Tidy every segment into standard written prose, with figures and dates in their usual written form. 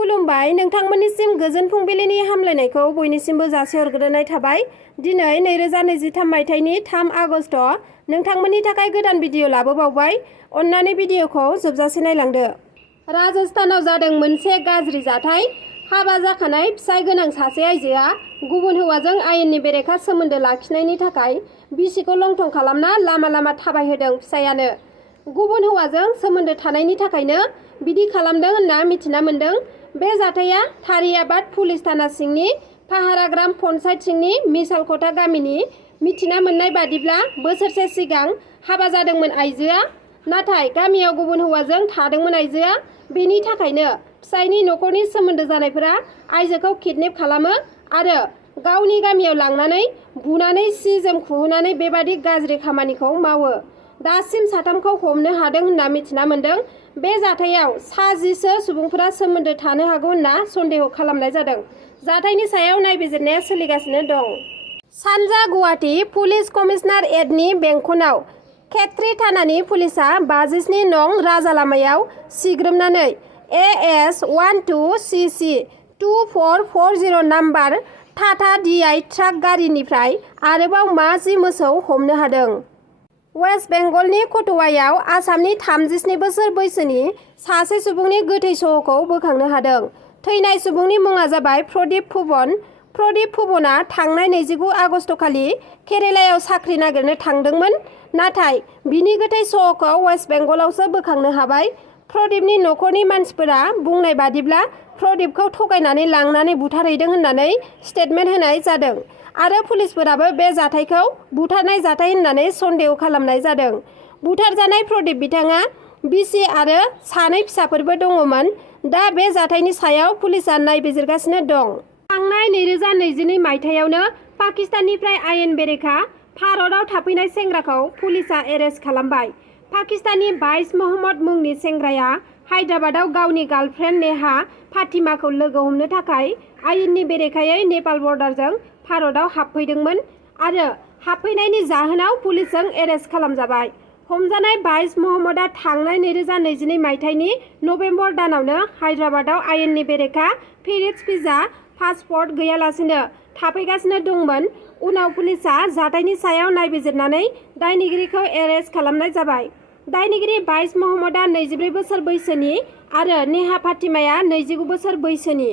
खुलुमबाय नोंथांमोननिसिम गोजोन फुंबिलिनि हामलायनायखौ बयनिसिमबो जासिहरग्रोनाय थाबाय। दिनै 2023 मायथाइनि 3 आगस्ट नोंथांमोननि थाखाय गोदान भिडिअ लाबोबावबाय। अन्नानै भिडिअखौ जोबजासे नायलांदो। राजस्थानाव जादों मोनसे गाज्रि जाथाय। हाबा जाखानाय फिसाय गोनां सासे आइजोआ गुबुन हौवाजों आयेननि बेरेखा सोमोन्दो लाखिनायनि थाखाय बिसिखौ लंथं खालामना लामा लामा थाबायहोदों। फिसायानो गुबुन हौवाजों सोमोन्दो थानायनि थाखायनो बिदि खालामदों होनना मिथिना मोन्दों। बे जाथाया थारियाबाद पुलिस थाना सिंनि फाहाराग्राम पन्चायत सिंनि मिसालखोटा गामिनि। मिथिना मोननाय बादिब्ला बोसोरसे सिगां हाबा जादोंमोन आइजोआ, नाथाय गामियाव गुबुन हौवाजों थादोंमोन आइजोआ। बेनि थाखायनो फिसायनि नखरनि सोमोन्दो जानायफोरा आइजोखौ किडनेप खालामो आरो गावनि गामियाव लांनानै बुनानै सि जोम खुहोनानै बेबादि गाज्रि खामानिखौ मावो। दासिम साथामखौ हमनो हादों होनना मिथिना मोन्दों। बे जाथायाव सा 10सो सुबुंफोरा सोमोन्दो थानो हागौ होनना सन्देह खालामनाय जादों। जाथायनि सायाव नायबिजिरनाया सोलिगासिनो दं। सानजा गुवाहाटी पुलिस कमिशनार एडनि बेंखनाव खेत्री थानानि पुलिसआ 57 नं राजा लामायाव सिग्रोमनानै AS 12 CC 2440 number Tata DI truck गारिनिफ्राय आरोबाव माजि मोसौ हमनो हादों। वेस्ट बेंगलनि कठुआयाव आसामनि 37 बोसोर बैसोनि सासे सुबुंनि गोथै सह'खौ बोखांनो हादों। थैनाय सुबुंनि मुङा जाबाय प्रदीप फुबन। प्रदीप फुबनआ थांनाय 29 आगस्तखालि केरेलायाव साख्रि नागिरनो थांदोंमोन, नाथाय बिनि गोथै सह'खौ वेस्ट बेंगलावसो बोखांनो हाबाय। प्रदीपनि नखरनि मानसिफोरा बुंनाय बादिब्ला प्रदीपखौ थगायनानै लांनानै बुथारहैदों होननानै स्टेटमेन्ट होनाय जादों आरो पुलिसफोराबो बे जाथायखौ बुथारनाय जाथाय होननानै सन्देह खालामनाय जादों। बुथारजानाय प्रदीप बिथाङा बिसि आरो 2 फिसाफोरबो दङमोन। दा बे जाथायनि सायाव पुलिसआ नायबिजिरगासिनो दं। थांनाय 2022 मायथाइयावनो पाकिस्ताननिफ्राय आयेन बेरेखा भारतआव थाफैनाय सेंग्राखौ पुलिसआ एरेस्ट खालामबाय। पाकिस्ताननि बाइस महम्मद मुंनि सेंग्राया हायद्राबादाव गावनि गार्लफ्रेन्ड नेहा फातिमाखौ लोगो हमनो थाखाय आयेननि बेरेखायै नेपाल बर्डारजों भारतआव हाबफैदोंमोन आरो हाबफैनायनि जाहोनाव पुलिसजों एरेस्ट खालामजाबाय। हमजानाय बाइस महम्मदआ थांनाय 2022 मायथाइनि नभेम्बर दानावनो हायद्राबादाव आयेननि बेरेखा फेरिज भिजा पासपर्ट गैयालासेनो थाफैगासिनो दंमोन। उनाव पुलिसआ जाथायनि सायाव नायबिजिरनानै दायनिगिरिखौ एरेस्ट खालामनाय जाबाय। दायनिगिरि बाइस महम्मदआ 24 बोसोर बैसोनि आरो नेहा फातिमाया 29 बोसोर बैसोनि।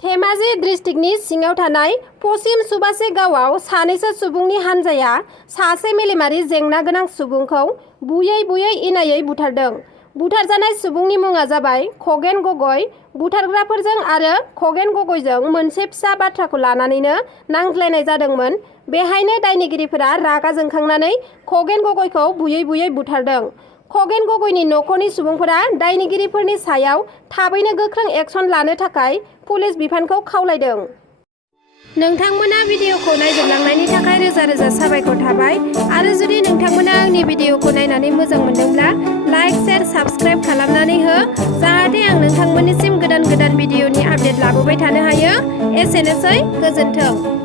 धेमाजि डिस्ट्रिक्टनि सिङाव थानाय पश्चिम सुबासे गावआव सानैसो सुबुंनि हानजाया सासे मेलेमारि जेंना गोनां सुबुंखौ बुयै बुयै इनायै बुथारदों। बुथारजानाय सुबुंनि मुङा जाबाय खगेन गगৈ। बुथारग्राफोरजों आरो खगेन गगैजों मोनसे फिसा बाथ्राखौ लानानैनो नांज्लायनाय जादोंमोन। बेहायनो दायनिगिरिफोरा रागा जोंखांनानै खगेन गगैखौ बुयै बुयै बुथारदों। खगेन गगैनि नखरनि सुबुंफोरा दायनिगिरिफोरनि सायाव थाबैनो गोख्रों एक्सन लानो थाखाय पुलिस बिफानखौ खावलायदों। नोंथांमोना भिडिअखौ नायजोबलांनायनि थाखाय रोजा रोजा साबायखर थाबाय आरो जुदि नोंथांमोना आंनि भिडिअखौ नायनानै मोजां मोनदोंब्ला लाइक, शेयार, साबस्क्राइब खालामनानै हो, जाहाथे आं नोंथांमोननिसिम गोदान भिडिअनि आपडेट लाबोबाय थानो हायो। एसेनोसै, गोजोन्थों।